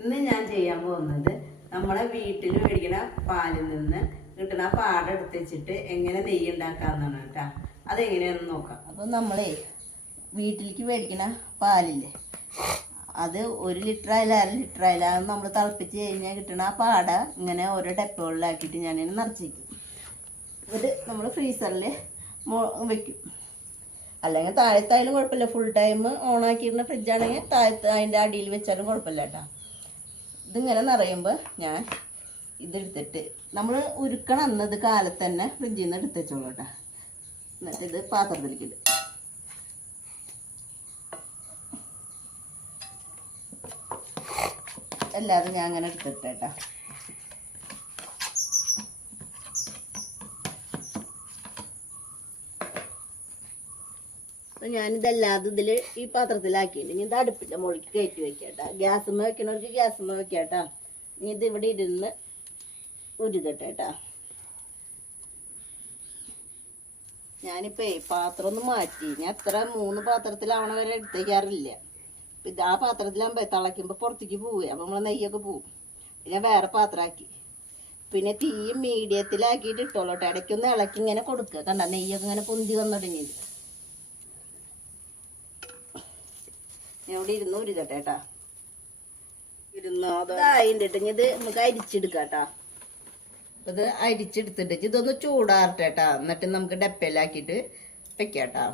ഇന്ന് ഞാൻ ചെയ്യാൻ പോകുന്നത് നമ്മളെ വീട്ടിൽ മേടിക്കുന്ന പാലിൽ നിന്ന് കിട്ടുന്ന പാട എടുത്ത് വെച്ചിട്ട് എങ്ങനെ നെയ്യ് ഉണ്ടാക്കാന്നാണ് കേട്ടോ. അതെങ്ങനെയാണെന്ന് നോക്കാം. അപ്പോൾ നമ്മളെ വീട്ടിലേക്ക് മേടിക്കുന്ന പാലില്ലേ? അത് ഒരു ലിറ്റർ ആയാലും അര ലിറ്റർ ആയാലും നമ്മൾ തിളപ്പിച്ച് കഴിഞ്ഞാൽ കിട്ടുന്ന ആ പാട ഇങ്ങനെ ഓരോ ഡപ്പകളിലാക്കിയിട്ട് ഞാനിങ്ങനെ നിറച്ചിരിക്കും. എന്നിട്ട് നമ്മൾ ഫ്രീസറിൽ വെക്കും. അല്ലെങ്കിൽ താഴത്തായാലും കുഴപ്പമില്ല. ഫുൾ ടൈം ഓണാക്കിയിരുന്ന ഫ്രിഡ്ജ് ഫ്രിഡ്ജാണെങ്കിൽ താഴത്ത് അതിന്റെ അടിയിൽ വെച്ചാലും കുഴപ്പമില്ല കേട്ടോ. ഇതിങ്ങനെ നിറയുമ്പോൾ ഞാൻ ഇതെടുത്തിട്ട് നമ്മൾ ഉരുക്കണം എന്നത് കാലത്ത് തന്നെ ഫ്രിഡ്ജിൽ നിന്ന് എടുത്തുവെച്ചോളൂ കേട്ടോ. എന്നിട്ട് ഇത് പാത്രത്തിലേക്കിട്ട് ഇടും. എല്ലാതും ഞാൻ അങ്ങനെ എടുത്തിട്ടേട്ടാ. ഞാനിതെല്ലാതും ഇതിൽ ഈ പാത്രത്തിലാക്കിയിട്ട് ഇനി ഇത് അടുപ്പിന്റെ മുകളിലേക്ക് കയറ്റി വെക്കാട്ടാ. ഗ്യാസുമ്മ വെക്കണവർക്ക് ഗ്യാസുമ്മ വെക്കാട്ടാ. ഇനി ഇത് ഇവിടെ ഇരുന്ന് ഉരുകട്ടേട്ടാ. ഞാനിപ്പോ പാത്രം ഒന്ന് മാറ്റി. ഞാൻ അത്ര മൂന്ന് പാത്രത്തിലാവണ വരെ എടുത്തേക്കാറില്ല. ഇത് ആ പാത്രത്തിലാകുമ്പോ തിളയ്ക്കുമ്പോ പുറത്തേക്ക് പോവുക അപ്പൊ നമ്മളെ നെയ്യൊക്കെ പോവും. പിന്നെ വേറെ പാത്രമാക്കി. പിന്നെ തീ മീഡിയത്തിലാക്കിയിട്ട് ഇട്ടോളോട്ടെ. ഇടയ്ക്കൊന്ന് ഇളക്കി ഇങ്ങനെ കൊടുക്കുക. കണ്ട? നെയ്യൊക്കെ ഇങ്ങനെ പൊന്തി വന്നു തുടങ്ങിയത് ഇവിടെ ഇരുന്നൂറ് ഉരുകട്ടെ കേട്ടാ ഇരുന്ന്? അതിന്റെ ഇട്ട് ഇത് നമുക്ക് അരിച്ചെടുക്കാം കേട്ടാ. ഇത് അരിച്ചെടുത്തിട്ട് ഇതൊന്ന് ചൂടാറട്ടെ കേട്ടാ. എന്നിട്ട് നമുക്ക് ഡപ്പയിലാക്കിയിട്ട് വെക്കാട്ടാ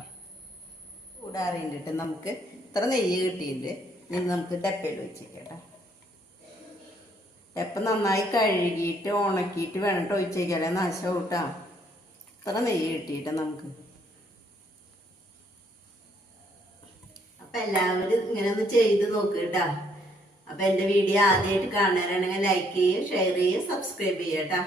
ചൂടാറിയിട്ട് നമുക്ക് ഇത്ര നെയ്യ് കിട്ടിയിട്ട് ഇനി നമുക്ക് ഡപ്പയിൽ വെച്ചേക്കട്ടാ ഡപ്പ നന്നായി കഴുകിയിട്ട് ഉണക്കിയിട്ട് വേണം കേട്ടോ ഒഴിച്ചേക്കാലേ നാശം കൂട്ടാ. ഇത്ര നെയ്യ് കിട്ടിയിട്ട് നമുക്ക്. അപ്പൊ എല്ലാവരും ഇങ്ങനെ ഒന്ന് ചെയ്ത് നോക്ക് കേട്ടാ അപ്പൊ എന്റെ വീഡിയോ ആദ്യമായിട്ട് കാണാനാണെങ്കിൽ ലൈക്ക് ചെയ്യുക ഷെയർ ചെയ്യുക സബ്സ്ക്രൈബ് ചെയ്യട്ടാ